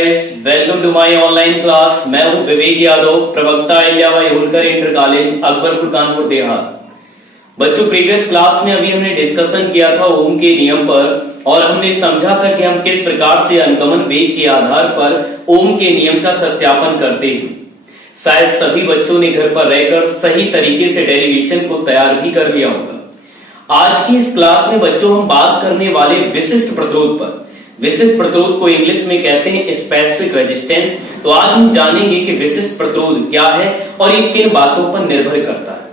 Welcome to my online class. मैं हूं विवेक यादव, प्रवक्ता अहिल्याबाई होलकर इंटर कॉलेज अकबरपुर कानपुर देहात। बच्चों, प्रीवियस क्लास में अभी हमने डिस्कशन किया था ओम के नियम पर और हमने समझा था कि हम किस प्रकार से अनुगमन वेग के आधार पर ओम के नियम का सत्यापन करते हैं। शायद सभी बच्चों ने घर पर रहकर सही तरीके से डेरिवेशन को तैयार भी कर लिया होगा। आज की इस क्लास में बच्चों हम बात करने वाले विशिष्ट प्रतिरोध पर। विशिष्ट प्रतिरोध को इंग्लिश में कहते हैं स्पेसिफिक रेजिस्टेंस। तो आज हम जानेंगे कि विशिष्ट प्रतिरोध क्या है और ये किन बातों पर निर्भर करता है।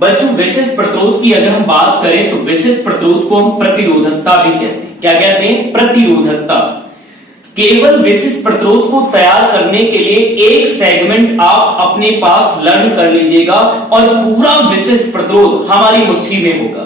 बच्चों, विशिष्ट प्रतिरोध की अगर हम बात करें तो विशिष्ट प्रतिरोध को हम प्रतिरोधकता भी कहते हैं। क्या कहते हैं? प्रतिरोधकता। केवल विशिष्ट प्रतिरोध को तैयार करने के लिए एक सेगमेंट आप अपने पास लर्न कर लीजिएगा और पूरा विशिष्ट प्रतिरोध हमारी मुट्ठी में होगा।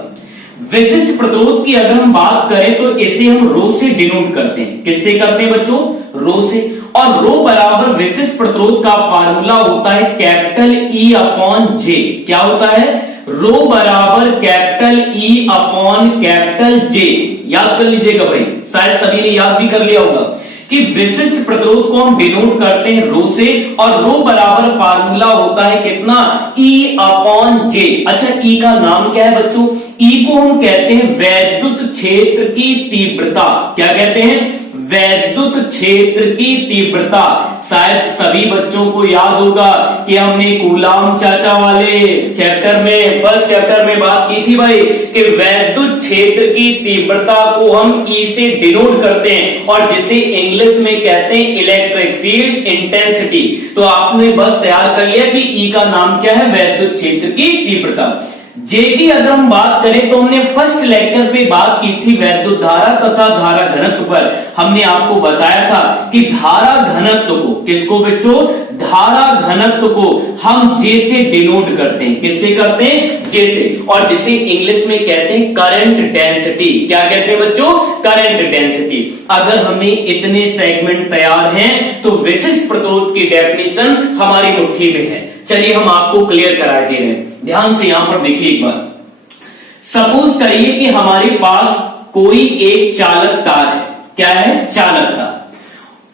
विशिष्ट प्रतिरोध की अगर हम बात करें तो इसे हम रो से डिनोट करते हैं। किससे करते हैं बच्चों? रो से। और रो बराबर विशिष्ट प्रतिरोध का फार्मूला होता है कैपिटल E अपॉन जे। क्या होता है? रो बराबर capital E upon capital J. याद कर लीजिएगा भाई, शायद सभी ने याद भी कर लिया होगा कि विशिष्ट प्रतिरोध को हम डिनोट करते हैं रो से और रो बराबर फार्मूला होता है कितना? E अपॉन जे। अच्छा, E का नाम क्या है बच्चों? E को हम कहते हैं वैद्युत क्षेत्र की तीव्रता। क्या कहते हैं? वैद्युत क्षेत्र की तीव्रता। शायद सभी बच्चों को याद होगा कि हमने कूलाम चाचा वाले चैप्टर में, फर्स्ट चैप्टर में बात की थी भाई कि वैद्युत क्षेत्र की तीव्रता को हम E से डिनोट करते हैं और जिसे इंग्लिश में कहते हैं इलेक्ट्रिक फील्ड इंटेंसिटी। तो आपने बस तैयार कर लिया कि E का नाम क्या है? वैद्युत क्षेत्र की तीव्रता। जे की अगर हम बात करें तो हमने फर्स्ट लेक्चर पे बात की थी वैद्युत धारा तथा धारा घनत्व पर। हमने आपको बताया था कि धारा घनत्व को, किसको बच्चों? धारा घनत्व को हम जे से डिनोट करते हैं। किससे करते हैं? जे से। और जिसे इंग्लिश में कहते हैं करंट डेंसिटी। क्या कहते हैं बच्चों? Current density. अगर हमें इतने सेगमेंट तैयार हैं तो विशिष्ट प्रतिरोध की डेफिनेशन हमारी मुट्ठी में है। चलिए हम आपको क्लियर करा दे रहे हैं। ध्यान से यहां पर देखिए एक बार। सपोज करिए कि हमारे पास कोई एक चालक तार है। क्या है? चालक तार।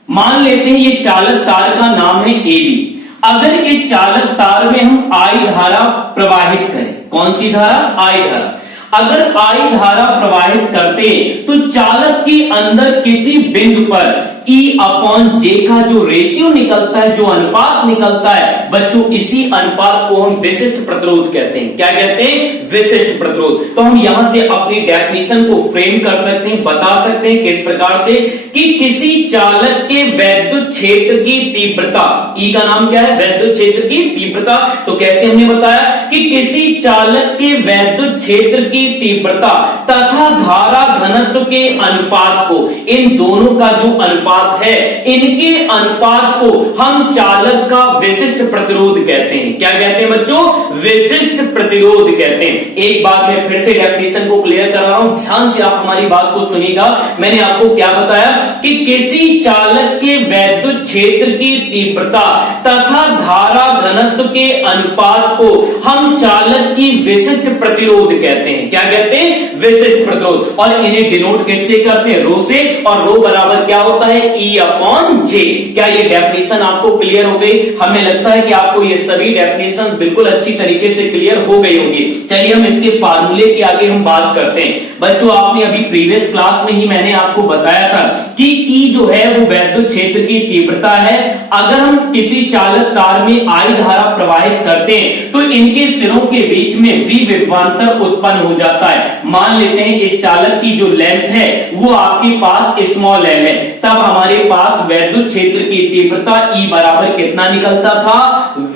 मान लेते हैं ये चालक तार का नाम है AB। अगर इस चालक तार में हम I धारा प्रवाहित करें, कौन सी धारा? I धारा। अगर I धारा प्रवाहित करते तो चालक के अंदर किसी बिंदु पर E अपॉन जे का जो रेशियो निकलता है, जो अनुपात निकलता है बच्चों, इसी अनुपात को हम विशिष्ट प्रतिरोध कहते हैं। क्या कहते हैं? विशिष्ट प्रतिरोध। तो हम यहां से अपनी डेफिनेशन को फ्रेम कर सकते हैं, बता सकते हैं किस प्रकार से कि किसी चालक के वैद्युत क्षेत्र की तीव्रता, E का नाम क्या है? वैद्युत क्षेत्र की तीव्रता। तो कैसे हमने बताया कि किसी चालक के वैद्युत क्षेत्र की तीव्रता तथा धारा घनत्व के अनुपात को, इन दोनों का जो अनुपात है, इनके अनुपात को हम चालक का विशिष्ट प्रतिरोध कहते हैं। क्या कहते हैं बच्चों? विशिष्ट प्रतिरोध कहते हैं। एक बार मैं फिर से डेफिनेशन को क्लियर कर रहा हूं, ध्यान से आप हमारी बात को सुनिएगा। मैंने आपको क्या बताया कि किसी चालक के वैद्युत क्षेत्र की तीव्रता तथा धारा घनत्व के अनुपात को हम चालक की विशिष्ट प्रतिरोध कहते हैं। क्या कहते हैं? विशिष्ट प्रतिरोध। और इन्हें डिनोट किससे करते हैं? रो से। और रो बराबर क्या होता है? E अपॉन जे। क्या ये डेफिनेशन आपको क्लियर हो गई? हमें लगता है कि आपको ये सभी डेफिनेशन बिल्कुल अच्छी तरीके से क्लियर हो गई होगी। चलिए हम इसके फार्मूले के आगे हम बात करते हैं। बच्चों, आपने अभी प्रीवियस क्लास में ही मैंने आपको बताया था कि E जो है वो वैद्युत क्षेत्र की तीव्रता है। अगर हम किसी चालक तार में I धारा प्रवाहित करते हैं तो इनके सिरों के बीच में V विभवांतर उत्पन्न हो जाता है। मान लेते हैं इस चालक की जो लेंथ है वो आपके पास स्मॉल l है, तब हमारे पास वैद्युत क्षेत्र की तीव्रता E बराबर कितना निकलता था?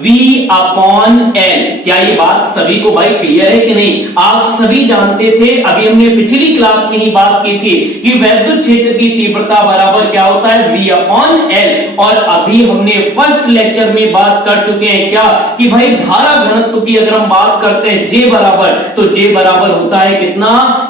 V upon L। क्या ये बात सभी को भाई क्लियर है कि नहीं? आप सभी जानते थे, अभी हमने पिछली क्लास में ही बात की थी कि वैद्युत क्षेत्र की तीव्रता बराबर क्या होता है? V upon L। और अभी हमने फर्स्ट लेक्चर में बात कर चुके हैं क्या कि भाई धारा घनत्व की अगर हम बात करते हैं J बराबर, तो J बराबर होता है कितना?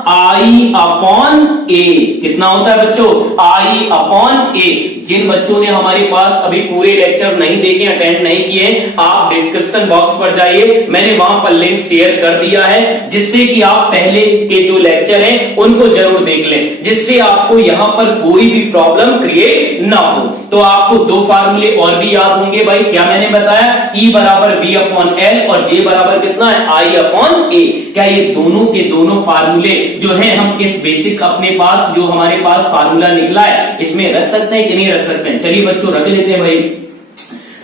I upon A। कितना होता है बच्चों? I upon A। जिन बच्चों ने हमारे पास अभी पूरे लेक्चर नहीं देखे, अटेंड नहीं किए, आप डिस्क्रिप्शन बॉक्स पर जाइए, मैंने वहां पर लिंक शेयर कर दिया है, जिससे कि आप पहले के जो लेक्चर हैं उनको जरूर देख लें, जिससे आपको यहां पर कोई भी प्रॉब्लम क्रिएट ना हो। तो आपको दो फार्मूले और भी याद होंगे भाई, क्या मैंने बताया, E बराबर V अपॉन L और J बराबर कितना है, I अपॉन A। क्या ये दोनों के दोनों फार्मूले जो है हम इस बेसिक अपने पास जो हमारे पास फार्मूला निकला है इसमें रख सकते हैं कि नहीं रख सकते हैं? चलिए बच्चों रख लेते हैं भाई।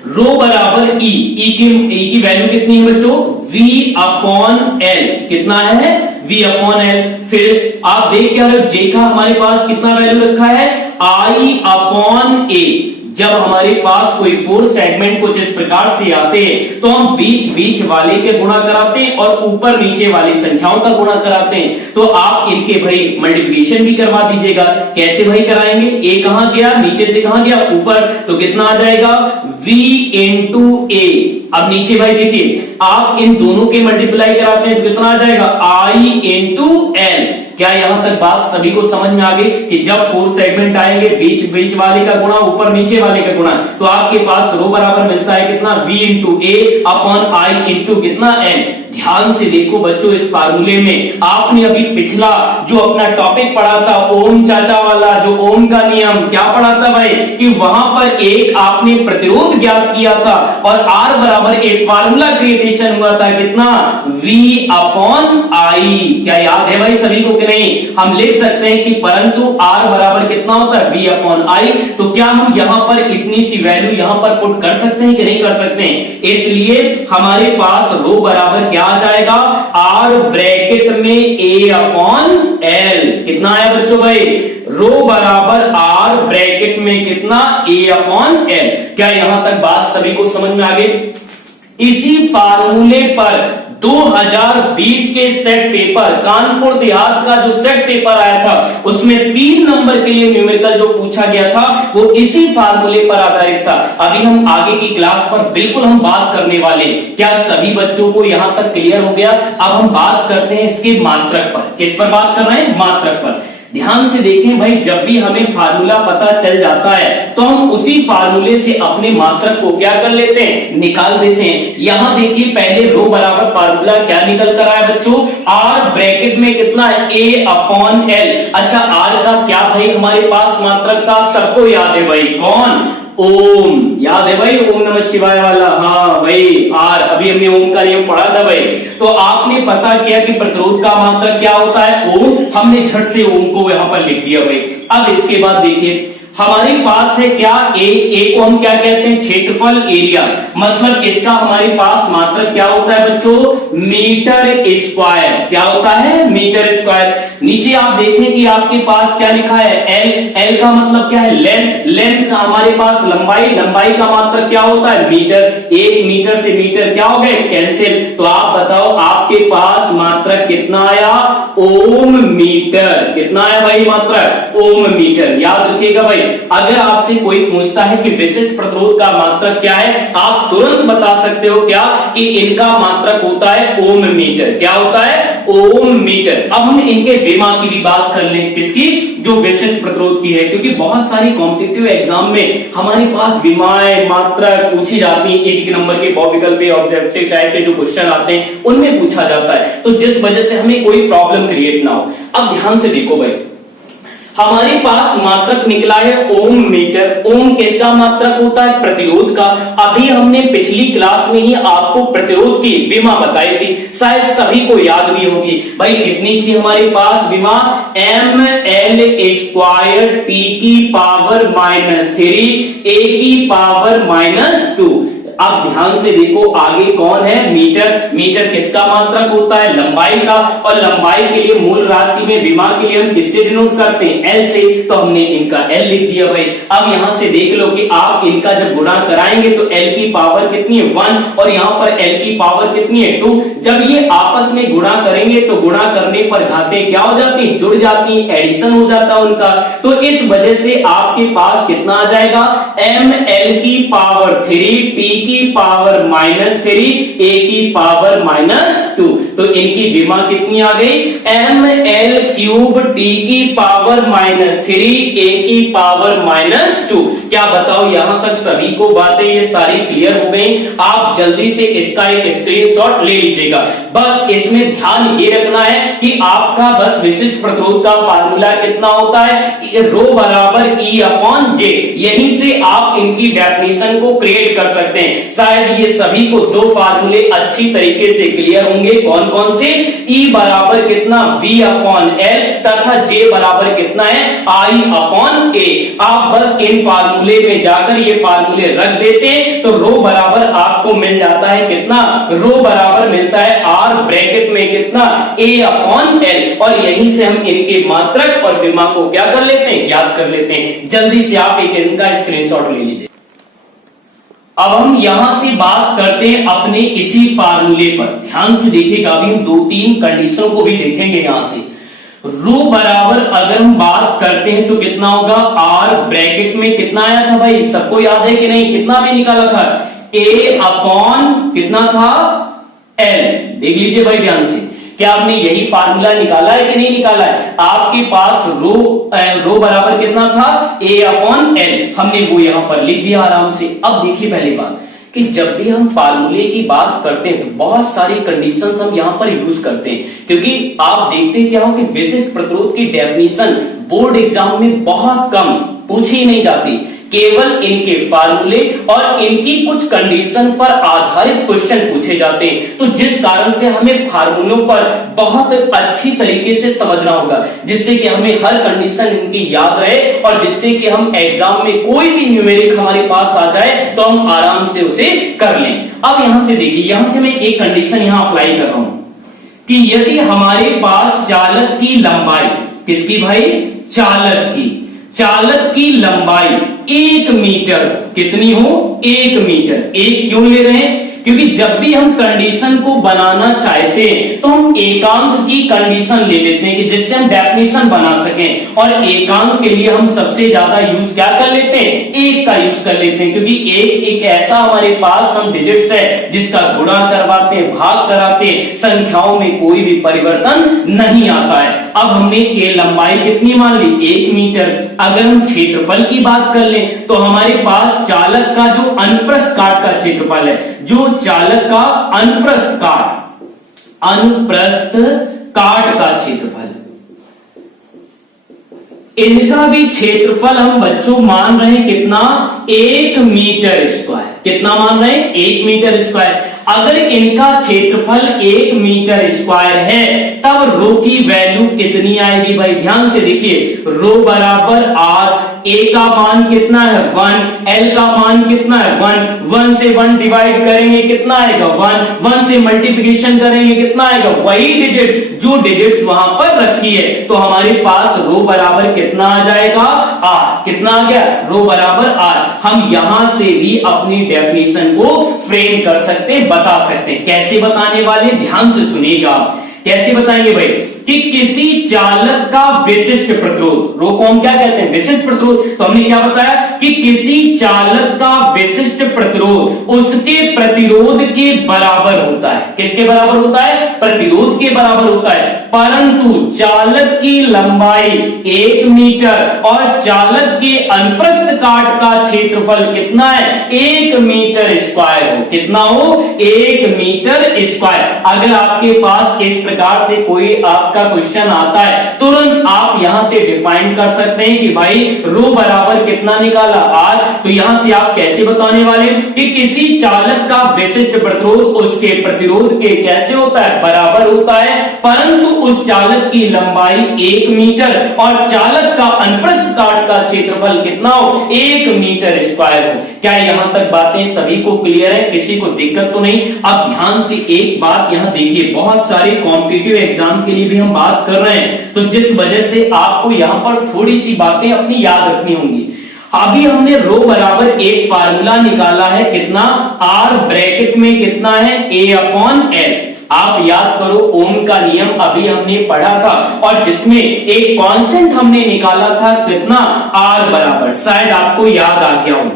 रो बराबर ई की वैल्यू कितनी है बच्चों, V अपॉन L, कितना है V अपॉन L। फिर आप देख क्या रहे हो, J का हमारे पास कितना वैल्यू रखा है, I अपॉन A। जब हमारे पास कोई फोर सेगमेंट कुछ इस प्रकार से आते हैं तो हम बीच बीच वाले के गुणा कराते हैं और ऊपर नीचे वाली संख्याओं का गुणा कराते हैं। तो आप इनके भाई मल्टीप्लिकेशन भी करवा दीजिएगा। कैसे भाई कराएंगे, ए कहां गया, नीचे से कहां गया, ऊपर, तो कितना आ जाएगा V इंटू ए। अब नीचे भाई देखिए, आप इन दोनों के मल्टीप्लाई कराते हैं तो कितना आ जाएगा, I इंटू L। क्या यहां तक बात सभी को समझ में आ गई कि जब फोर सेगमेंट आएंगे बीच बीच वाले का गुणा ऊपर नीचे वाले का गुणा, तो आपके पास रो बराबर मिलता है कितना, V into A upon I into कितना N। ध्यान से देखो बच्चों, इस फार्मूले में आपने अभी पिछला जो अपना टॉपिक पढ़ा था ओम चाचा वाला, जो ओम का नियम, क्या पढ़ा था भाई, कि वहां पर एक आपने प्रतिरोध ज्ञात किया था और R बराबर एक फार्मूला क्रिएटेशन हुआ था कितना, V अपॉन I। क्या याद है भाई सभी को कि नहीं? हम लिख सकते हैं कि परंतु R बराबर कितना होता है, V अपॉन I। तो क्या हम यहां पर इतनी सी वैल्यू यहां पर पुट कर सकते हैं कि नहीं कर सकते हैं? इसलिए हमारे पास रो बराबर क्या आ जाएगा, R ब्रैकेट में A अपॉन L। कितना आया बच्चों भाई, रो बराबर R ब्रैकेट में कितना, A अपॉन L। क्या यहां तक बात सभी को समझ में आ गई? इसी फार्मूले पर 2020 के सेट पेपर, कानपुर देहात का जो सेट पेपर आया था उसमें 3 नंबर के लिए न्यूमेरिकल जो पूछा गया था वो इसी फार्मूले पर आधारित था। अभी हम आगे की क्लास पर बिल्कुल हम बात करने वाले। क्या सभी बच्चों को यहां तक क्लियर हो गया? अब हम बात करते हैं इसके मात्रक पर। किस पर बात कर रहे हैं, मात्रक पर। ध्यान से देखें भाई, जब भी हमें फार्मूला पता चल जाता है तो हम उसी फार्मूले से अपने मात्रक को क्या कर लेते हैं, निकाल देते हैं। यहां देखिए पहले रो बराबर फार्मूला क्या निकल कर आया बच्चों, R ब्रैकेट में कितना है, A अपॉन L। अच्छा R का क्या भाई हमारे पास मात्रक था, सबको याद है भाई, कौन, ओम। याद है भाई ओम नमः शिवाय वाला, हाँ भाई R, अभी हमने ओम का नियम पढ़ा था भाई। तो आपने पता किया कि प्रतिरोध का मात्रक क्या होता है, ओम। हमने झट से ओम को यहां पर लिख दिया भाई। अब इसके बाद देखिए हमारे पास है क्या, ए को हम क्या कहते हैं, क्षेत्रफल, एरिया। मतलब इसका हमारे पास मात्रक क्या होता है बच्चों, मीटर स्क्वायर। क्या होता है, मीटर स्क्वायर। नीचे आप देखें कि आपके पास क्या लिखा है, एल का मतलब क्या है, लेंथ हमारे पास लंबाई, लंबाई का मात्रक क्या होता है, मीटर। 1 मीटर से मीटर क्या हो गए, कैंसिल। तो आप बताओ आपके पास मात्रक कितना आया, ओम मीटर। कितना आया भाई मात्रक, ओम मीटर। याद रखिएगा भाई, अगर आपसे कोई पूछता है कि विशिष्ट प्रतिरोध का मात्रक क्या है, आप तुरंत बता सकते हो क्या, कि इनका मात्रक होता है ओम मीटर। क्या होता है, ओम मीटर। अब हम इनके विमा की भी बात कर लें, किसकी, जो विशिष्ट प्रतिरोध की है, क्योंकि बहुत सारी कॉम्पिटिटिव एग्जाम में हमारे पास विमाएं, मात्रक पूछी जाती है। एक नंबर के बहुविकल्प ऑब्जेक्टिव टाइप के जो क्वेश्चन आते हैं उनमें पूछा जाता है, तो जिस वजह से हमें कोई प्रॉब्लम क्रिएट ना हो। अब ध्यान से देखो भाई, हमारे पास मात्रक निकला है ओम मीटर। ओम किसका मात्रक होता है, प्रतिरोध का। अभी हमने पिछली क्लास में ही आपको प्रतिरोध की विमा बताई थी, शायद सभी को याद भी होगी भाई। कितनी थी हमारे पास विमा, ml स्क्वायर t की पावर -3 a की पावर -2। अब ध्यान से देखो आगे कौन है, मीटर। मीटर किसका मात्रक होता है, लंबाई का। और लंबाई के लिए मूल राशि में विमा के लिए हम किससे डिनोट करते हैं, एल से। तो हमने इनका एल लिख दिया भाई। अब यहां से देख लो कि आप इनका जब गुणा कराएंगे तो एल की पावर कितनी है, 1, और यहां पर एल की पावर कितनी है, 2। जब ये आपस में गुणा करेंगे तो गुणा करने पर घातें क्या हो जाती है, जुड़ जाती है, एडिशन हो जाता है उनका। तो इस वजह से आपके पास कितना आ जाएगा, ml की पावर 3 t की पावर -3 a की पावर -2। तो इनकी विमा कितनी आ गई, ml³ t की पावर -3 a की पावर -2। क्या बताओ, यहां तक सभी को बातें ये सारी क्लियर हो गई। आप जल्दी से इसका एक स्क्रीनशॉट ले लीजिएगा। बस इसमें ध्यान ये रखना है कि आपका बस विशिष्ट प्रतिरोध का फार्मूला कितना होता है, रो बराबर E/J। यहीं से आप इनकी डेफिनेशन को क्रिएट कर सकते हैं। शायद ये सभी को दो फार्मूले अच्छी तरीके से क्लियर होंगे। कौन कौन से, E बराबर कितना V/L तथा J बराबर कितना है I/A। आप बस इन फार्मूले में जाकर ये फार्मूले रख देते हैं तो रो बराबर आपको मिल जाता है कितना, रो बराबर मिलता है R ब्रैकेट में कितना A/L। और यहीं से हम इनके मात्रक और विमा को क्या कर लेते हैं, ज्ञात कर लेते हैं। जल्दी से आप एक इनका स्क्रीनशॉट ले लीजिए। अब हम यहां से बात करते हैं अपने इसी फार्मूले पर। ध्यान से देखिएगा, अभी हम 2-3 कंडीशनों को भी देखेंगे। यहां से रो बराबर अगर हम बात करते हैं तो कितना होगा, R ब्रैकेट में कितना आया था भाई, सबको याद है कि नहीं, कितना भी निकाला था, A/ कितना था L। देख लीजिए भाई ध्यान से, क्या आपने यही फार्मूला निकाला है कि नहीं निकाला है। आपके पास रो बराबर कितना था, A/L। हमने वो यहां पर लिख दिया आराम से। अब देखिए पहली बात कि जब भी हम फार्मूले की बात करते हैं तो बहुत सारी कंडीशंस हम यहां पर यूज करते हैं, क्योंकि आप देखते हैं क्या हो कि विशिष्ट प्रतिरोध की डेफिनेशन बोर्ड एग्जाम में बहुत कम पूछी नहीं जाती। केवल इनके फार्मूले और इनकी कुछ कंडीशन पर आधारित क्वेश्चन पूछे जाते हैं। तो जिस कारण से हमें फार्मूलों पर बहुत अच्छी तरीके से समझना होगा, जिससे कि हमें हर कंडीशन इनकी याद रहे और जिससे कि हम एग्जाम में कोई भी न्यूमेरिक हमारे पास आ जाए तो हम आराम से उसे कर लें। अब यहां से देखिए, यहां से मैं एक कंडीशन यहां अप्लाई कर रहा हूं कि यदि हमारे पास चालक की लंबाई, किसकी भाई, चालक की लंबाई 1 मीटर कितनी हो, 1 मीटर। एक क्यों ले रहे हैं, क्योंकि जब भी हम कंडीशन को बनाना चाहते हैं तो हम एकांक की कंडीशन ले लेते हैं कि जिससे हम डेफिनेशन बना सकें। और एकांक के लिए हम सबसे ज्यादा यूज क्या कर लेते हैं, एक का यूज कर लेते हैं, क्योंकि एक ऐसा हमारे पास हम डिजिट्स है जिसका गुणा करवाते हैं, भाग कराते हैं, संख्याओं में कोई भी परिवर्तन नहीं आता है। अब हमने ये लंबाई कितनी मान ली, 1 मीटर। अगर हम क्षेत्रफल की बात कर लें तो हमारे पास चालक का जो अनुप्रस्थ काट का क्षेत्रफल है, जो चालक का अनुप्रस्थ काट का क्षेत्रफल, इनका भी क्षेत्रफल हम बच्चों मान रहे हैं कितना, 1 मीटर स्क्वायर। कितना मान रहे हैं, 1 मीटर स्क्वायर। अगर इनका क्षेत्रफल 1 मीटर स्क्वायर है तब रो की वैल्यू कितनी आएगी भाई, ध्यान से देखिए। रो बराबर R, A का मान कितना है 1, L का मान कितना है 1 से 1 डिवाइड करेंगे कितना आएगा 1 से मल्टीप्लिकेशन करेंगे कितना आएगा, वही डिजिट जो डिजिट वहां पर रखी है। तो हमारे पास रो बराबर कितना आ जाएगा, R। कितना आ गया, रो बराबर R। हम यहां से भी अपनी डेफिनेशन को फ्रेम कर सकते हैं, बता सकते हैं। कैसे बताने वाले, ध्यान से सुनिएगा आप। कैसे बताएंगे भाई, कि किसी चालक का विशिष्ट प्रतिरोध, रो को हम क्या कहते हैं, विशिष्ट प्रतिरोध। तो हमने क्या बताया कि किसी चालक का विशिष्ट प्रतिरोध उसके प्रतिरोध के बराबर होता है। किसके बराबर होता है, प्रतिरोध के बराबर होता है। परंतु चालक की लंबाई 1 मीटर और चालक के अनुप्रस्थ काट का क्षेत्रफल कितना है, 1 मीटर स्क्वायर हो। कितना हो, 1 मीटर स्क्वायर। अगर आपके पास इस प्रकार से कोई आपका क्वेश्चन आता है, तुरंत आप यहां से डिफाइन कर सकते हैं कि भाई रो बराबर कितना निकाला, R। तो यहां से आप कैसे बताने वाले कि किसी चालक का विशिष्ट प्रतिरोध उसके प्रतिरोध के कैसे होता है, बराबर होता है, परंतु उस चालक की लंबाई 1 मीटर और चालक का अनुप्रस्थ काट का क्षेत्रफल कितना हो, 1 मीटर स्क्वायर हो। क्या यहां तक बातें सभी को क्लियर है, किसी को दिक्कत तो नहीं। अब ध्यान से एक बात यहां देखिए, बहुत सारे कॉम्पिटिटिव एग्जाम के लिए भी हम बात कर रहे हैं, तो जिस वजह से आपको यहां पर थोड़ी सी बातें अपनी याद रखनी होंगी। अभी हमने रो बराबर एक फार्मूला निकाला है, कितना, R ब्रैकेट में कितना है, A/L। आप याद करो, ओम का नियम अभी हमने पढ़ा था और जिसमें एक कांस्टेंट हमने निकाला था कितना, R बराबर, शायद आपको याद आ गया हो।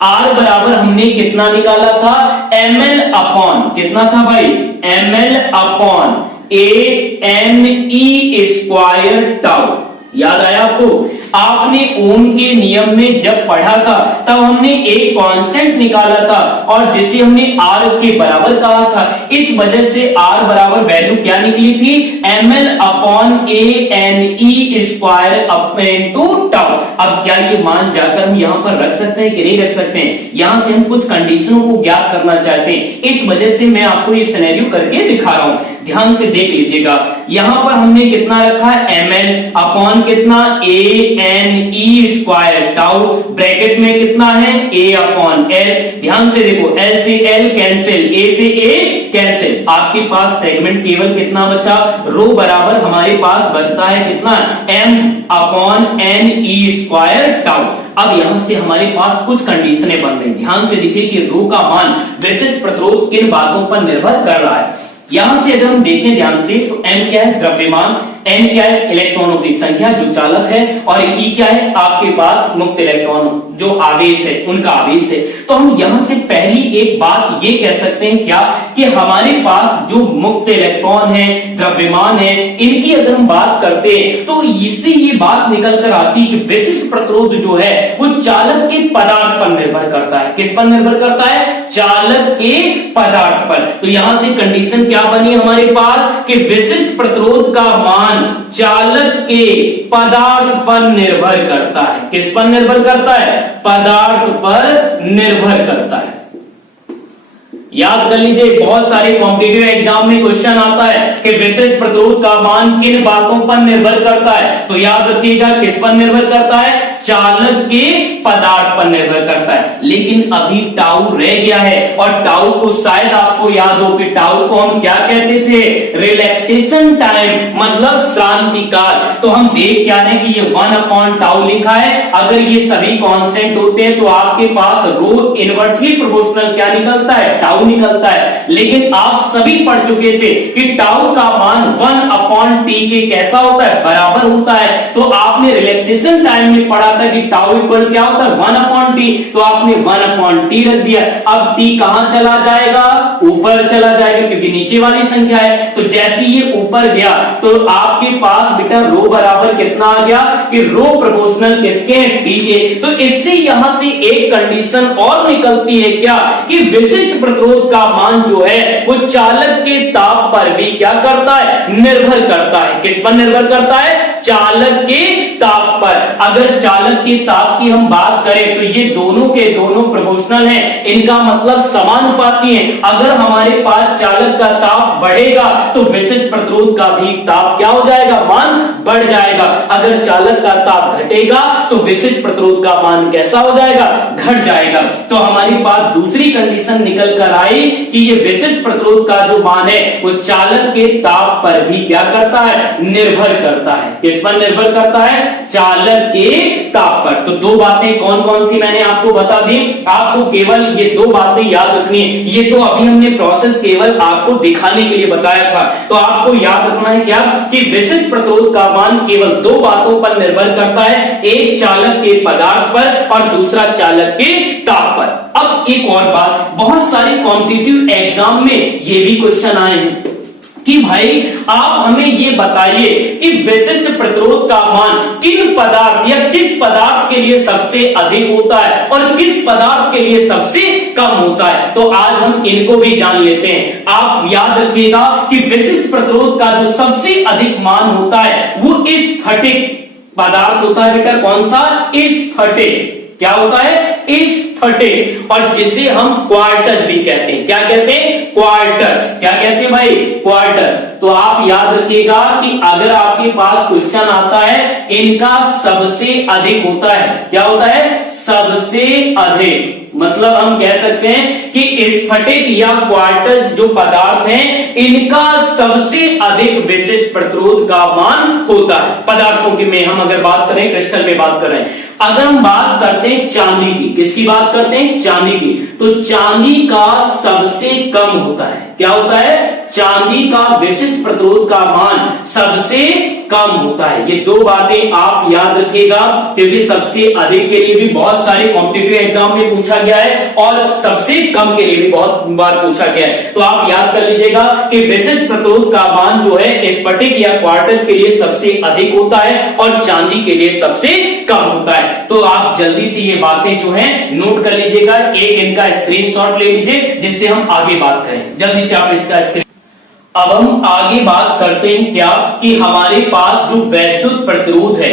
R बराबर हमने कितना निकाला था, ml अपॉन, कितना था भाई, ml upon ANE square tau. याद आया आपको? आपने ओम के नियम में जब पढ़ा था तब हमने एक कांस्टेंट निकाला था और जिसे हमने R के बराबर कहा था, इस वजह से R बराबर वैल्यू क्या निकली थी, ml upon ANE square upon two tau. अब क्या ये मान जाकर हम यहां पर रख सकते हैं कि नहीं रख सकते हैं? यहां से हम कुछ कंडीशनों को ज्ञात करना चाहते हैं, इस वजह से मैं आपको ये सिनेरियो करके दिखा रहा हूं। ध्यान से देख लीजिएगा, यहां पर हमने कितना रखा है, ml अपॉन कितना, ANE स्क्वायर टाउ, ब्रैकेट में कितना है, A अपॉन L। ध्यान से देखो, L से L कैंसिल, A से A कैंसिल, आपके पास सेगमेंट केवल कितना बचा, रो बराबर हमारे पास बचता है कितना, M upon NE square tau. अब यहां से हमारे पास कुछ कंडीशनें बन रही, ध्यान से देखिए कि रो का मान विशिष्ट प्रतिरोध किन बातों पर निर्भर कर रहा है। यहां से अगर हम देखें ध्यान से तो M क्या है, द्रव्यमान, N क्या है, इलेक्ट्रॉनों की संख्या जो चालक है, और E क्या है, आपके पास मुक्त इलेक्ट्रॉन जो आवेश है, उनका आवेश है। तो हम यहां से पहली एक बात ये कह सकते हैं क्या, कि हमारे पास जो मुक्त इलेक्ट्रॉन है, द्रव्यमान है, इनकी अगर हम बात करते हैं तो इससे ये बात निकल कर आती है कि विशिष्ट प्रतिरोध जो है वो चालक के पदार्थ पर निर्भर करता है। किस पर निर्भर करता है, चालक के पदार्थ पर। तो यहां से कंडीशन क्या बनी हमारे पास, कि विशिष्ट प्रतिरोध का मान चालक के पदार्थ पर निर्भर करता है। किस पर निर्भर करता है, पदार्थ पर निर्भर करता है। याद कर लीजिए, बहुत सारे कॉम्पिटिटिव एग्जाम में क्वेश्चन आता है कि विशिष्ट प्रतिरोध का मान किन बातों पर निर्भर करता है। तो याद रखिएगा, किस पर निर्भर करता है, चालक के पदार्थ पर निर्भर करता है। लेकिन अभी टाउ रह गया है, और टाउ को शायद आपको याद हो कि टाउ को हम क्या कहते थे, रिलैक्सेशन टाइम, मतलब शांति काल। तो हम देख क्या रहे कि ये 1 अपॉन टाउ लिखा है। अगर ये सभी कांस्टेंट होते हैं तो आपके पास रो इनवर्सली प्रोपोर्शनल क्या निकलता है, टाउ निकलता है। लेकिन आप सभी पढ़ चुके थे कि टाउ का मान 1 अपॉन टी के कैसा होता है, बराबर होता है। तो आपने रिलैक्सेशन टाइम में पढ़ा था कि टाउ इक्वल क्या होता है, 1 अपॉन टी। तो आपने 1 अपॉन टी रख दिया। अब टी कहां चला जाएगा, ऊपर चला जाएगा, क्योंकि नीचे वाली संख्या है। तो जैसे ये ऊपर गया तो आपके पास बेटा रो बराबर कितना आ गया, कि रो प्रोपोर्शनल किसके, टी के। तो इससे यहां से एक कंडीशन और निकलती है क्या, कि विशिष्ट प्रतिरोध का मान जो है वो चालक के ताप पर भी क्या करता है, निर्भर करता है। किस पर निर्भर करता है, चालक के ताप पर। अगर चालक के ताप की हम बात करें तो ये दोनों के दोनों प्रोपोर्शनल हैं, इनका मतलब समानुपाती है। अगर हमारे पास चालक का ताप बढ़ेगा तो विशिष्ट प्रतिरोध का भी ताप क्या हो जाएगा, मान बढ़ जाएगा। अगर चालक का ताप घटेगा तो विशिष्ट प्रतिरोध का मान कैसा हो जाएगा, घट जाएगा। तो हमारी पास दूसरी कंडीशन निकल कर आई कि ये विशिष्ट प्रतिरोध का जो मान है वो चालक के ताप पर भी क्या करता है, निर्भर करता है। किस पर निर्भर करता है, चालक के ताप पर। तो दो बातें कौन कौन सी मैंने आपको बता दी, आपको केवल ये दो बातें याद रखनी है। ये तो अभी हमने प्रोसेस केवल आपको दिखाने के लिए बताया था। तो आपको याद रखना है क्या, कि विशिष्ट प्रतिरोध का मान केवल दो बातों पर निर्भर करता है, एक चालक के पदार्थ पर और दूसरा चालक के ताप पर। अब एक और बात, बहुत सारे कॉम्पिटिटिव एग्जाम में ये भी क्वेश्चन आए हैं कि भाई आप हमें ये बताइए कि विशिष्ट प्रतिरोध का मान किन पदार्थ या किस पदार्थ के लिए सबसे अधिक होता है और किस पदार्थ के लिए सबसे कम होता है। तो आज हम इनको भी जान लेते हैं। आप याद रखिएगा कि विशिष्ट प्रतिरोध का जो सबसे अधिक मान होता है वो स्फटिक पदार्थ होता है बेटा। कौन सा, स्फटिक। क्या होता है, स्फटिक, और जिसे हम क्वार्टज भी कहते हैं। क्या कहते हैं, क्वार्टज। क्या कहते हैं भाई, क्वार्टर। तो आप याद रखिएगा कि अगर आपके पास क्वेश्चन आता है, इनका सबसे अधिक होता है। क्या होता है, सबसे अधिक। मतलब हम कह सकते हैं कि स्फटिक या क्वार्टज जो पदार्थ हैं, इनका सबसे अधिक विशिष्ट प्रतिरोध का मान होता है। पदार्थों की में हम अगर बात करें, क्रिस्टल में बात कर रहे हैं। अगर हम बात करते हैं चांदी की, किसकी बात करते हैं, चांदी की, तो चांदी का सबसे कम होता है। क्या होता है, चांदी का विशिष्ट प्रतिरोध का मान सबसे कम होता है। ये दो बातें आप याद रखिएगा, क्योंकि सबसे अधिक के लिए भी बहुत सारे कॉम्पिटिटिव एग्जाम में पूछा गया है और सबसे कम के लिए भी बहुत बार पूछा गया है। तो आप याद कर लीजिएगा कि विशिष्ट प्रतिरोध का मान जो है स्फटिक या क्वार्ट्ज के लिए सबसे अधिक होता है और चांदी के लिए सबसे कम होता है। तो आप जल्दी से ये बातें जो है नोट कर लीजिएगा, एक इनका स्क्रीनशॉट ले लीजिए जिससे हम आगे बात करें। जल्दी से आप इसका स्क्रीन। अब हम आगे बात करते हैं क्या कि हमारे पास जो वैद्युत प्रतिरोध है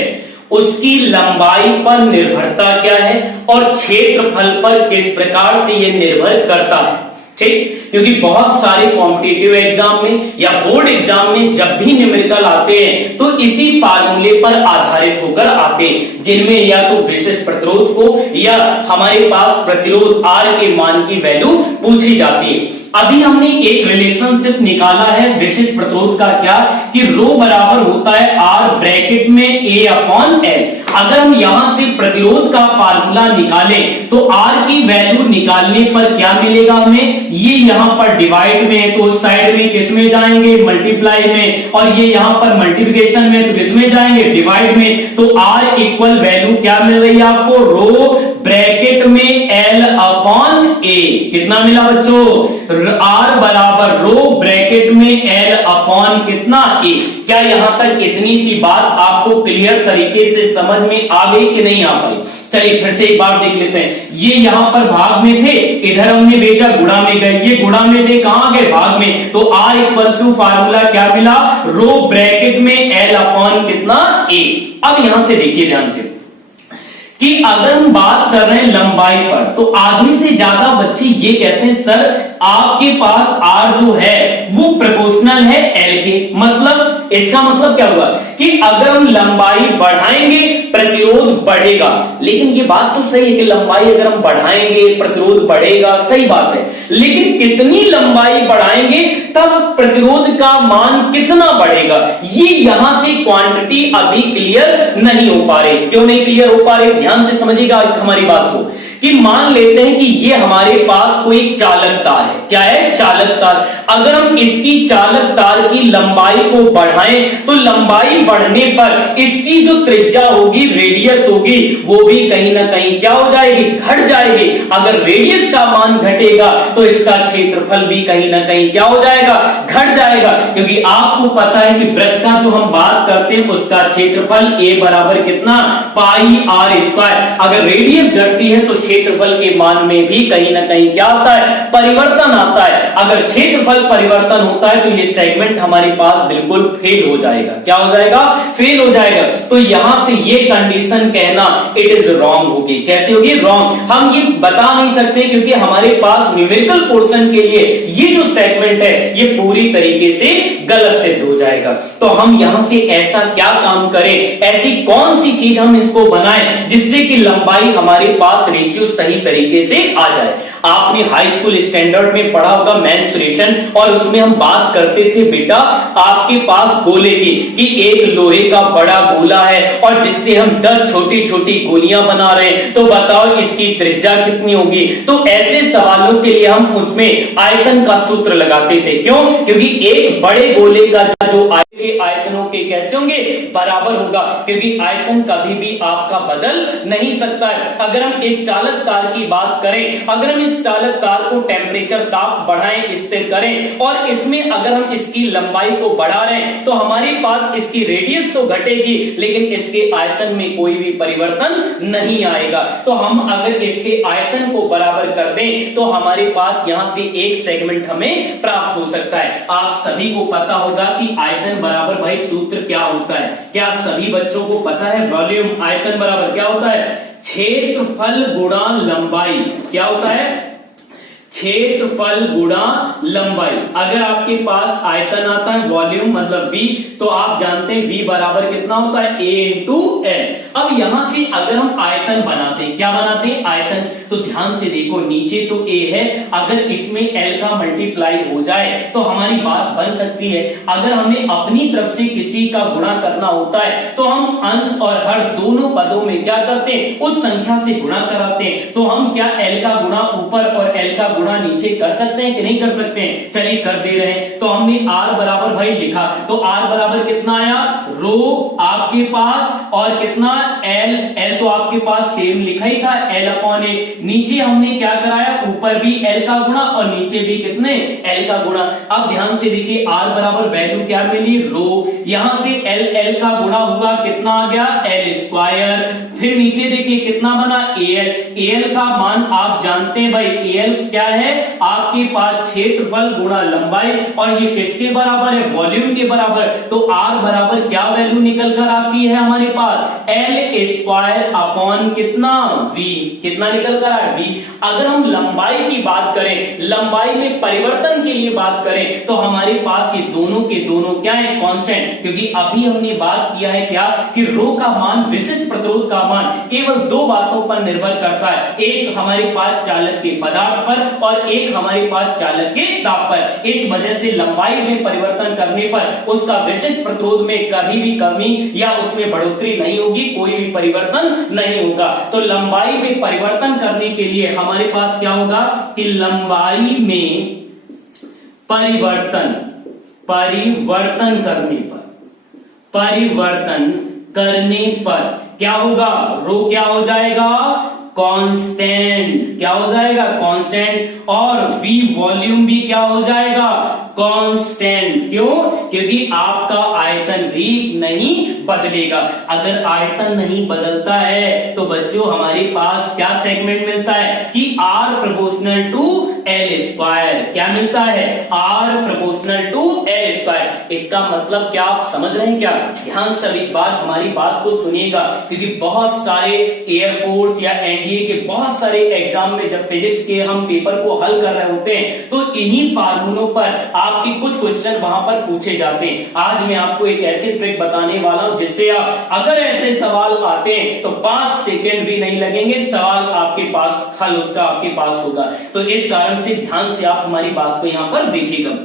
उसकी लंबाई पर निर्भरता क्या है और क्षेत्रफल पर किस प्रकार से यह निर्भर करता है। ठीक, क्योंकि बहुत सारे कॉम्पिटिटिव एग्जाम में या बोर्ड एग्जाम में जब भी न्यूमेरिकल आते हैं तो इसी फार्मूले पर आधारित होकर आते हैं, जिनमें या तो विशिष्ट प्रतिरोध को या हमारे पास प्रतिरोध R के मान की वैल्यू पूछी जाती है। अभी हमने एक रिलेशनशिप निकाला है विशिष्ट प्रतिरोध का, क्या कि रो बराबर होता है R ब्रैकेट में A/L। अगर हम यहां से प्रतिरोध का फार्मूला निकालें तो R की वैल्यू निकालने पर क्या मिलेगा हमें, ये यहां पर डिवाइड में है तो उस साइड में किस में जाएंगे, मल्टीप्लाई में, और ये यहां पर मल्टीप्लिकेशन में तो किस में जाएंगे, डिवाइड में। तो R इक्वल वैल्यू क्या मिल रही है आपको, रो ब्रैकेट में L/A। कितना मिला बच्चों, R बराबर रो ब्रैकेट में L/ कितना A। क्या यहां तक इतनी सी बात आपको क्लियर तरीके से समझ में आ गई कि नहीं आ पाई? चलिए फिर से एक बार देख लेते हैं। ये यहां पर भाग में थे, इधर हमने भेजा गुणा में गए, ये गुणा में थे कहां गए, भाग में। तो R इक्वल टू फार्मूला क्या मिला, रो ब्रैकेट में L/ कितना A। अब यहां से देखिए ध्यान से कि अगर हम बात कर रहे हैं लंबाई पर, तो आधे से ज्यादा बच्चे ये कहते हैं सर आपके पास R जो है वो प्रोपोर्शनल है L के। मतलब इसका मतलब क्या हुआ कि अगर हम लंबाई बढ़ाएंगे प्रतिरोध बढ़ेगा। लेकिन ये बात तो सही है कि लंबाई अगर हम बढ़ाएंगे प्रतिरोध बढ़ेगा, सही बात है, लेकिन कितनी लंबाई बढ़ाएंगे तब प्रतिरोध का मान कितना बढ़ेगा, ये यहां से क्वांटिटी अभी क्लियर नहीं हो पा रही। क्यों नहीं क्लियर हो पा रही, ध्यान से समझिएगा हमारी बात को। कि मान लेते हैं कि ये हमारे पास कोई चालक तार है, क्या है, चालक तार। अगर हम इसकी चालक तार की लंबाई को बढ़ाएं तो लंबाई बढ़ने पर इसकी जो त्रिज्या होगी, रेडियस होगी, वो भी कहीं ना कहीं क्या हो जाएगी, घट जाएगी। अगर रेडियस का मान घटेगा तो इसका क्षेत्रफल भी कहीं ना कहीं क्या हो जाएगा, घट जाएगा। क्योंकि आपको पता है कि वृत्त का जो हम बात करते हैं उसका क्षेत्रफल A बराबर कितना, πr²। अगर रेडियस घटती है तो क्षेत्रफल के मान में भी कहीं ना कहीं क्या आता है, परिवर्तन आता है। अगर क्षेत्रफल परिवर्तन होता है तो ये सेगमेंट हमारे पास बिल्कुल फेल हो जाएगा। क्या हो जाएगा, फेल हो जाएगा। तो यहां से ये कंडीशन कहना इट इज रॉन्ग होगी। कैसे होगी, रॉन्ग। हम ये बता नहीं सकते क्योंकि हमारे पास न्यूमेरिकल पोर्शन के लिए ये जो सेगमेंट है ये पूरी तरीके से गलत सिद्ध हो जाएगा। तो हम यहां से ऐसा क्या काम करें, ऐसी कौन सी चीज हम इसको बनाएं जिससे कि लंबाई हमारे पास रेशियो सही तरीके से आ जाए। आपने हाई स्कूल स्टैंडर्ड में पढ़ा होगा मेंस्ट्रुएशन, और उसमें हम बात करते थे बेटा आपके पास गोले की, कि एक लोहे का बड़ा गोला है और जिससे हम 10 छोटी छोटी गोलियां बना रहे हैं, तो बताओ इसकी त्रिज्या कितनी होगी। तो ऐसे सवालों के लिए हम उसमें आयतन का सूत्र लगाते थे। क्यों, क्योंकि एक बड़े गोले का जो आयतनों के कैसे होंगे, बराबर होगा, क्योंकि आयतन कभी भी आपका बदल नहीं सकता है। अगर हम इस चालक तार की बात करें, अगर हम इस चालक तार को टेम्परेचर ताप बढ़ाएं, स्थिर करें, और इसमें अगर हम इसकी लंबाई को बढ़ा रहे हैं तो हमारे पास इसकी रेडियस तो घटेगी लेकिन इसके आयतन में कोई भी परिवर्तन नहीं आएगा। तो हम अगर इसके आयतन को बराबर कर दें तो हमारे पास यहां से एक सेगमेंट हमें प्राप्त हो सकता है। आप सभी को पता होगा कि आयतन बराबर भाई सूत्र क्या होता है, क्या सभी बच्चों को पता है? वॉल्यूम आयतन बराबर क्या होता है, क्षेत्रफल गुणा लंबाई। क्या होता है, क्षेत्रफल गुणा लंबाई। अगर आपके पास आयतन आता है वॉल्यूम मतलब V, तो आप जानते हैं V बराबर कितना होता है, A × L। अब यहां से अगर हम आयतन बनाते हैं, क्या बनाते हैं, आयतन, तो ध्यान से देखो नीचे तो a है, अगर इसमें l का मल्टीप्लाई हो जाए तो हमारी बात बन सकती है। अगर हमें अपनी तरफ से किसी का गुणा करना होता है तो हम अंश और हर दोनों पदों में क्या करते हैं, उस संख्या से गुणा कराते हैं। तो हम क्या l का गुणा ऊपर और l का गुणा नीचे कर सकते हैं कि नहीं कर सकते हैं? चलिए कर दे रहे हैं। तो हमने r बराबर भाई लिखा, तो r बराबर कितना आया, रो आपके पास और कितना l तो आपके पास सेम लिखा ही था l अपॉन ए। नीचे हमने क्या कराया, ऊपर भी l का गुणा और नीचे भी कितने, l का गुणा। अब ध्यान से देखिए r बराबर वैल्यू क्या मिली, रो, यहां से l का गुणा हुआ, कितना आ गया, l स्क्वायर। फिर नीचे देखिए कितना बना, al का मान आप जानते हैं भाई, al क्या है, आपके पास क्षेत्रफल गुणा लंबाई, और ये किसके बराबर है, वॉल्यूम के बराबर। तो r बराबर क्या वैल्यू निकल कर आती है हमारे पास, l स्क्वायर अपॉन कितना, v, कितना निकल कर आया, v। अगर हम लंबाई की बात करें, लंबाई में परिवर्तन के लिए बात करें, तो हमारे पास ये दोनों के दोनों क्या है, कांस्टेंट, क्योंकि अभी हमने बात किया है क्या, कि रो का मान, विशिष्ट प्रतिरोध का मान केवल दो बातों पर निर्भर करता है, एक हमारे पास चालक के पदार्थ पर और एक हमारे पास चालक के ताप पर। इस वजह से लंबाई में परिवर्तन करने पर उसका विशिष्ट प्रतिरोध में कभी भी कमी या उसमें बढ़ोतरी नहीं होगी, कोई भी परिवर्तन नहीं होगा। तो लंबाई में परिवर्तन करने के लिए हमारे पास क्या होगा, कि लंबाई में परिवर्तन करने पर क्या होगा, रो क्या हो जाएगा, कांस्टेंट, क्या हो जाएगा, कांस्टेंट, और v वॉल्यूम भी क्या हो जाएगा, कांस्टेंट। क्यों, क्योंकि आपका आयतन भी नहीं बदलेगा। अगर आयतन नहीं बदलता है तो बच्चों हमारे पास क्या सेगमेंट मिलता है, कि r proportional to l square, क्या मिलता है, r proportional to l square. इसका मतलब क्या आप समझ रहे हैं क्या, ध्यान से एक बार हमारी बात को सुनिएगा, क्योंकि बहुत सारे एयरफोर्स या एनडीए के बहुत सारे एग्जाम में जब फिजिक्स के हम पेपर को हल कर रहे होते हैं तो इन्हीं फार्मूलों पर आपके कुछ क्वेश्चन वहां पर पूछे जाते हैं। आज मैं आपको एक ऐसी ट्रिक बताने वाला हूं जिससे आप अगर ऐसे सवाल आते हैं तो 5 सेकंड भी नहीं लगेंगे, सवाल आपके पास, हल उसका आपके पास होगा। तो इस कारण से ध्यान से आप हमारी बात को यहां पर देखिएगा।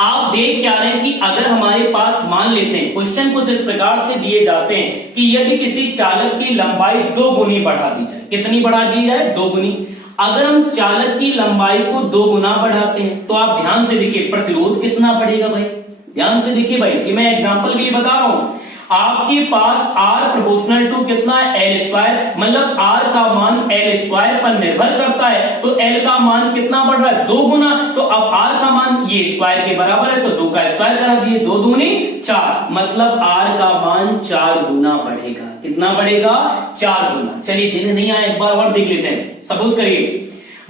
आप देख क्या रहे हैं कि अगर हमारे पास मान लेते हैं, क्वेश्चन कुछ इस प्रकार से दिए जाते हैं कि यदि किसी चालक की लंबाई 2 गुनी बढ़ा दी जाए, कितनी बढ़ा दी जाए, 2 गुनी। अगर हम चालक की लंबाई को 2 गुना बढ़ाते हैं तो आप ध्यान से देखिए प्रतिरोध कितना बढ़ेगा भाई, ध्यान से देखिए भाई, ये मैं एग्जांपल के लिए बता रहा हूं। आपके पास r प्रोपोर्शनल टू कितना है, l स्क्वायर, मतलब r का मान l स्क्वायर पर निर्भर करता है, तो l का मान कितना बढ़ रहा है, 2 गुना। तो अब r का मान ये स्क्वायर के बराबर है, तो 2 का स्क्वायर करा दिए, 2 दूनी 4, मतलब r का मान 4 गुना बढ़ेगा। कितना बढ़ेगा, 4 गुना। चलिए जिन्हें नहीं आया एक बार और देख लेते हैं। सपोज करिए,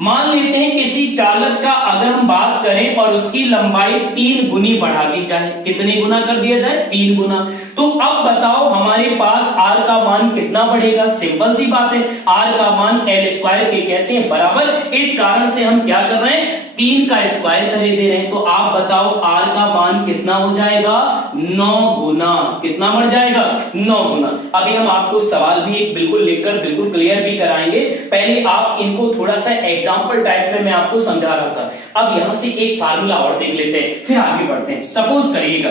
मान लेते हैं किसी चालक का अगर हम बात करें और उसकी लंबाई 3 गुनी बढ़ा दी जाए, कितने गुना कर दिया जाए, 3 गुना। तो अब बताओ हमारे पास r का मान कितना बढ़ेगा, सिंपल सी बात है, r का मान l स्क्वायर के कैसे है, बराबर। इस कारण से हम क्या कर रहे हैं, 3 का स्क्वायर कर दे रहे हैं। तो आप बताओ r का मान कितना हो जाएगा, 9 गुना। कितना बढ़ जाएगा, 9 गुना। अभी हम आपको सवाल भी एक बिल्कुल लिखकर बिल्कुल क्लियर भी कराएंगे, पहले आप इनको थोड़ा सा एग्जाम्पल टाइप में मैं आपको समझा रहा था। अब यहां से एक फार्मूला और देख लेते हैं, फिर आगे बढ़ते हैं। सपोज करिएगा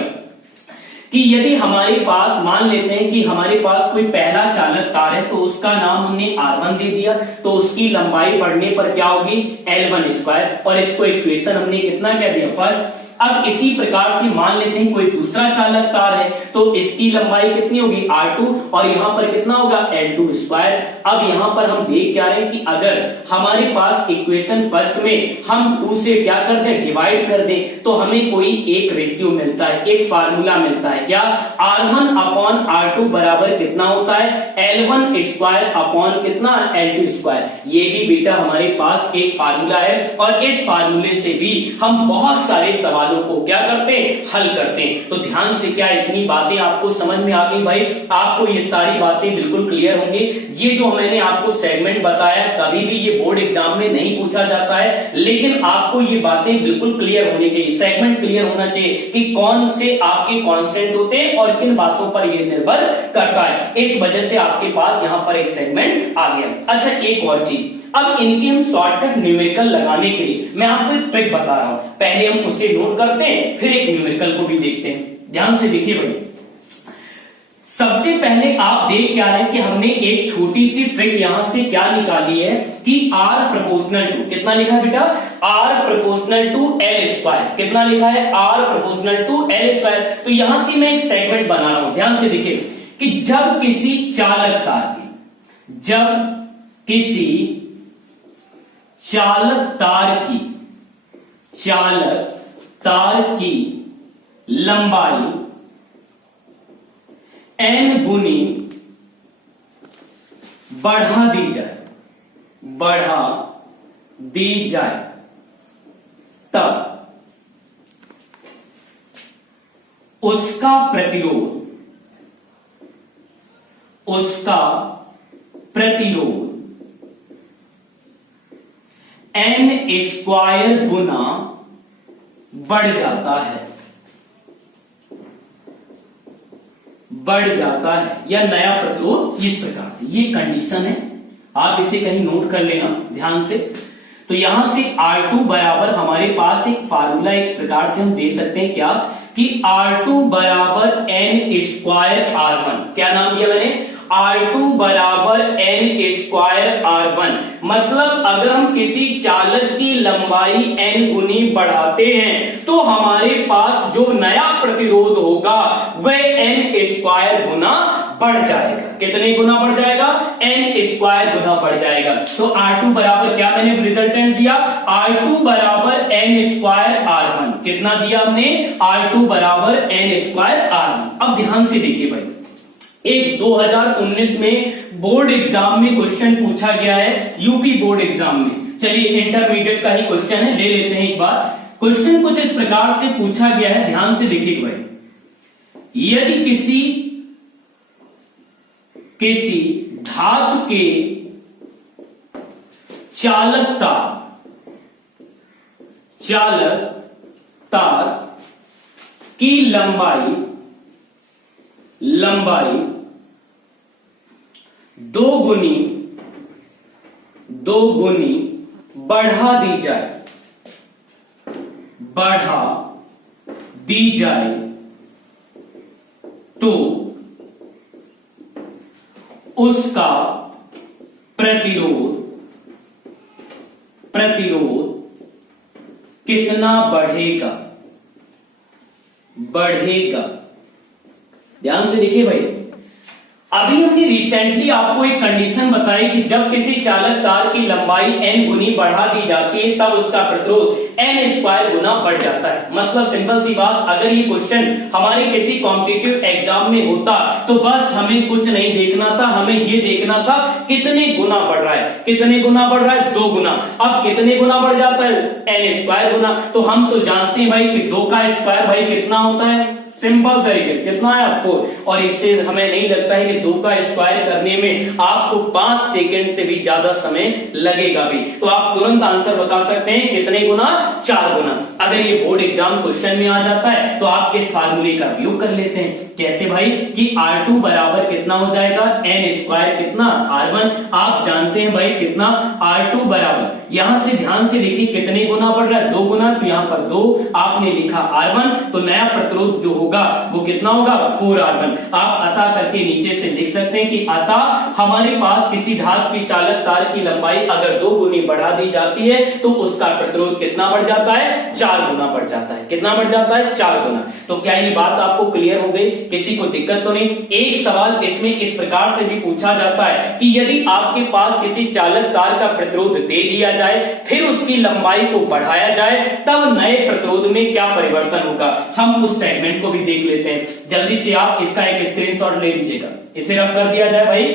कि यदि हमारे पास, मान लेते हैं कि हमारे पास कोई पहला चालक तार है, तो उसका नाम हमने R1 दे दिया, तो उसकी लंबाई बढ़ने पर क्या होगी, L1 स्क्वायर, और इसको इक्वेशन हमने कितना कह दिया, फर्स्ट। अब इसी प्रकार से मान लेते हैं कोई दूसरा चालक तार है, तो इसकी लंबाई कितनी होगी, R2, और यहां पर कितना होगा, L2 स्क्वायर। अब यहां पर हम देख क्या रहे हैं कि अगर हमारे पास इक्वेशन फर्स्ट में हम 2 से क्या कर दें, डिवाइड कर दें, तो हमें कोई एक रेशियो मिलता है, एक फार्मूला मिलता है, क्या, R1 अपॉन R2 बराबर कितना होता है, L1 स्क्वायर अपॉन कितना, L2 स्क्वायर। ये भी बेटा हमारे पास एक फार्मूला है, और इस फार्मूले से भी हम बहुत सारे सवाल सवालों को क्या करते हैं, हल करते हैं। तो ध्यान से, क्या इतनी बातें आपको समझ में आ गई भाई? आपको ये सारी बातें बिल्कुल क्लियर होंगी। ये जो मैंने आपको सेगमेंट बताया, कभी भी ये बोर्ड एग्जाम में नहीं पूछा जाता है, लेकिन आपको ये बातें बिल्कुल क्लियर होनी चाहिए, सेगमेंट क्लियर होना चाहिए कि कौन से आपके कॉन्स्टेंट होते हैं और किन बातों पर ये निर्भर करता है। इस वजह से आपके पास यहां पर एक सेगमेंट आ गया। अच्छा, एक और चीज, अब इनके हम शॉर्टकट न्यूमेरिकल लगाने के लिए मैं आपको एक ट्रिक बता रहा हूं, पहले हम उसे नोट करते हैं, फिर एक न्यूमेरिकल को भी देखते हैं। ध्यान से देखिए भाई, सबसे पहले आप देख क्या रहे हैं कि हमने एक छोटी सी ट्रिक यहां से क्या निकाली है कि R प्रोपोर्शनल टू, कितना लिखा है बेटा, R proportional to L square, कितना लिखा है, R proportional to L square. तो यहां से मैं एक सेगमेंट बना रहा हूं, ध्यान से देखिए कि जब किसी चालक तार की, जब किसी चालक तार की लंबाई n गुनी बढ़ा दी जाए, तब उसका प्रतिरोध n स्क्वायर गुना बढ़ जाता है या नया प्रतिरोध इस प्रकार से। ये कंडीशन है, आप इसे कहीं नोट कर लेना ध्यान से। तो यहां से R2 बराबर हमारे पास एक फार्मूला इस प्रकार से हम दे सकते हैं, क्या कि R2 बराबर n स्क्वायर R1, क्या नाम दिया मैंने, R2 बराबर n स्क्वायर R1। मतलब अगर हम किसी चालक की लंबाई n गुनी बढ़ाते हैं तो हमारे पास जो नया प्रतिरोध होगा वह n स्क्वायर गुना बढ़ जाएगा। कितने गुना बढ़ जाएगा, n स्क्वायर गुना बढ़ जाएगा। तो R2 बराबर क्या मैंने रिजल्टेंट दिया, R2 बराबर n स्क्वायर R1, कितना दिया हमने, R2 बराबर n स्क्वायर R1। अब ध्यान से देखिए भाई, एक 2019 में बोर्ड एग्जाम में क्वेश्चन पूछा गया है, यूपी बोर्ड एग्जाम में। चलिए इंटरमीडिएट का ही क्वेश्चन है, ले लेते हैं एक बार। क्वेश्चन कुछ इस प्रकार से पूछा गया है, ध्यान से देखिए भाई, यदि किसी धातु के चालक तार की लंबाई दो गुनी बढ़ा दी जाए तो उसका प्रतिरोध कितना बढ़ेगा। ध्यान से देखिए भाई, अभी हमने रिसेंटली आपको एक कंडीशन बताई कि जब किसी चालक तार की लंबाई n गुनी बढ़ा दी जाती है तब उसका प्रतिरोध n स्क्वायर गुना बढ़ जाता है। मतलब सिंपल सी बात, अगर ये क्वेश्चन हमारे किसी कॉम्पिटिटिव एग्जाम में होता तो बस हमें कुछ नहीं देखना था, हमें ये देखना था कितने गुना बढ़ रहा है, कितने गुना बढ़ रहा है, 2 गुना। अब कितने गुना बढ़ जाता है, n स्क्वायर गुना। तो हम तो जानते हैं भाई कि 2 का स्क्वायर भाई कितना होता है, सिंपल तरीके से कितना है 4, और इससे हमें नहीं लगता है कि 2 का स्क्वायर करने में आपको 5 सेकंड से भी ज्यादा समय लगेगा भी। तो आप तुरंत आंसर बता सकते हैं कितने गुना, 4 गुना। अगर ये बोर्ड एग्जाम क्वेश्चन में आ जाता है तो आप इस फार्मूले का उपयोग कर लेते हैं। कैसे भाई, कि R2 बराबर कितना हो जाएगा, n स्क्वायर कितना R1, आप जानते हैं भाई कितना, R2 बराबर, यहां से ध्यान से देखिए कितने गुना बढ़ रहा है, 2 गुना। तो यहां पर 2 आपने लिखा R1, तो नया प्रतिरोध जो होगा वो कितना होगा, 4R1। आप अतः करके नीचे से लिख सकते हैं कि अतः हमारे पास किसी धातु की चालक तार की लंबाई अगर 2 गुनी बढ़ा दी जाती है तो उसका प्रतिरोध कितना बढ़ जाता है, 4 गुना बढ़ जाता है। कितना बढ़ जाता है, 4 गुना। तो क्या ये बात आपको क्लियर हो गई, किसी को दिक्कत तो नहीं। एक सवाल इसमें इस प्रकार से भी पूछा जाता है कि यदि आपके पास किसी चालक तार का प्रतिरोध दे दिया जाए फिर उसकी लंबाई को बढ़ाया जाए तब नए प्रतिरोध में क्या परिवर्तन होगा। हम उस सेगमेंट को भी देख लेते हैं। जल्दी से आप इसका एक स्क्रीनशॉट ले लीजिएगा। इसे रफ कर दिया जाए भाई,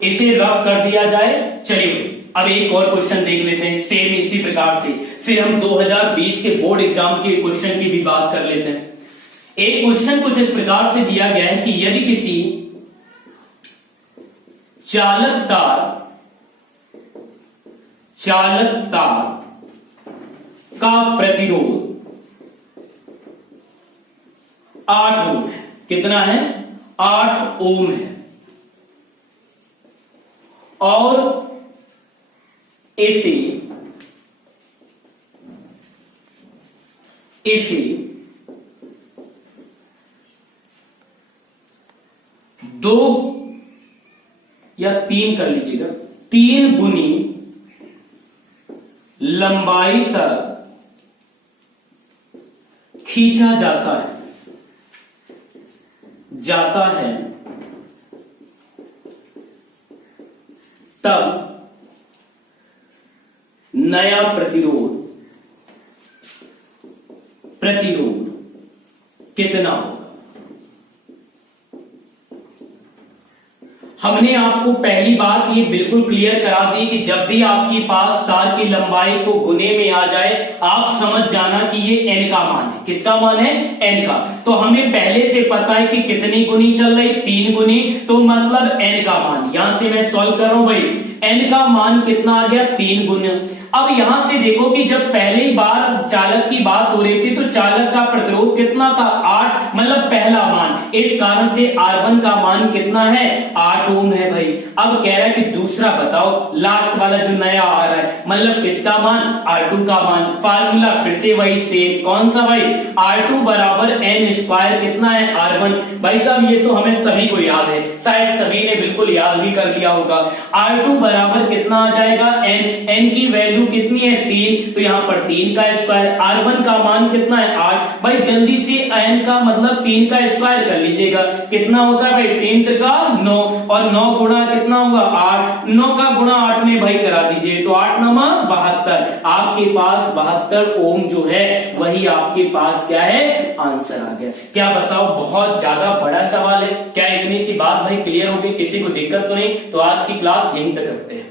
इसे रफ कर दिया जाए। चलिए भाई अब एक और क्वेश्चन देख लेते हैं सेम इसी प्रकार से, फिर हम 2020 के बोर्ड एग्जाम के क्वेश्चन की भी बात कर लेते हैं। एक क्वेश्चन कुछ इस प्रकार से दिया गया है कि यदि किसी चालक तार का प्रतिरोध 8 ओम है, कितना है? 8 ओम है, और इसे 2 या 3 कर लीजिएगा, 3 गुनी लंबाई तक खींचा जाता है तब नया प्रतिरोध कितना होगा? हमने आपको पहली बात ये बिल्कुल क्लियर करा दी कि जब भी आपके पास तार की लंबाई को गुने में आ जाए आप समझ जाना कि ये n का मान है। किसका मान है? n का। तो हमें पहले से पता है कि कितनी गुनी चल रही? 3 गुनी, तो मतलब n का मान। यहां से मैं सॉल्व कर रहा हूं भाई, n का मान कितना आ गया? 3 गुना। अब यहां से देखो कि जब पहली बार चालक की बात हो रही थी तो चालक का प्रतिरोध कितना था? 8, मतलब पहला मान। इस कारण से R1 का मान कितना है? 8 ओम है भाई। अब कह रहा है कि दूसरा बताओ, लास्ट वाला जो नया आ रहा है, मतलब किसका मान? R2 का मान। फार्मूला फिर से वही सेम, कौन सा भाई? R2 बराबर n स्क्वायर, कितना है? R1। भाई साहब ये तो हमें सभी को याद है, शायद सभी ने बिल्कुल याद भी कर लिया होगा। R2 बराबर कितना आ जाएगा? n की वैल्यू कितनी है? 3, तो यहां पर 3 का स्क्वायर। R1 का मान कितना है? 8। भाई जल्दी से n का मतलब 3 का स्क्वायर कर लीजिएगा, कितना होता है भाई? 3 का 9, और 9 गुणा कितना होगा? 8। 9 का गुणा 8 में भाई करा दीजिए, तो 8 9 72। आपके पास 72 ओम जो है वही आपके पास क्या है? आंसर आ गया। क्या बताओ, बहुत ज्यादा बड़ा सवाल है। क्या इतनी सी बात भाई क्लियर हो गई? किसी को दिक्कत तो नहीं? तो आज की क्लास यहीं तक रखते हैं।